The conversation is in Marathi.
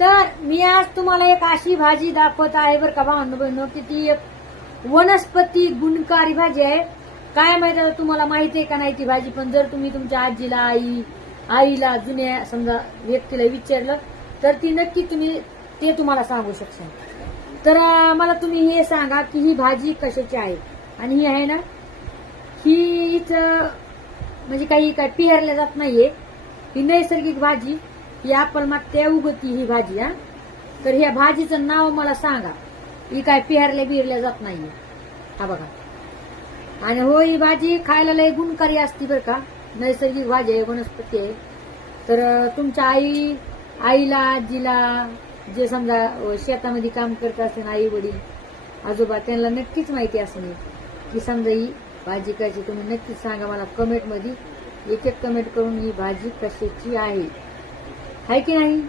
तर मी आज तुम्हाला एक अशी भाजी दाखवत आहे बरं का भावांनो बहिणो, की ती एक वनस्पती गुणकारी भाजी आहे. काय माहिती आता तुम्हाला माहिती आहे का नाही ती भाजी, पण जर तुम्ही तुमच्या आजीला आईला जुन्या समजा व्यक्तीला विचारलं तर ती नक्की ते तुम्हाला सांगू शकता. तर मला तुम्ही हे सांगा की ही भाजी कशाची आहे. आणि ही आहे ना, हीच म्हणजे काही काय पिहरल्या जात नाहीये, ही नैसर्गिक भाजी, ही आपण मागते उगती ही भाजी. तर ह्या भाजीचं नाव मला सांगा. ही काय बिहरल्या जात नाहीये. हा बघा. आणि हो, ही भाजी खायला लय गुणकारी असते बरं का. नैसर्गिक भाजी आहे, वनस्पती आहे. तर तुमच्या आईला आजीला जे समजा शेतामध्ये काम करत असेल, आई वडील आजोबा, त्यांना नक्कीच माहिती असेल की समजा ही भाजी कशी. तुम्ही नक्कीच सांगा मला कमेंट मध्ये, एक एक कमेंट करून ही भाजी कशाची आहे की नाही.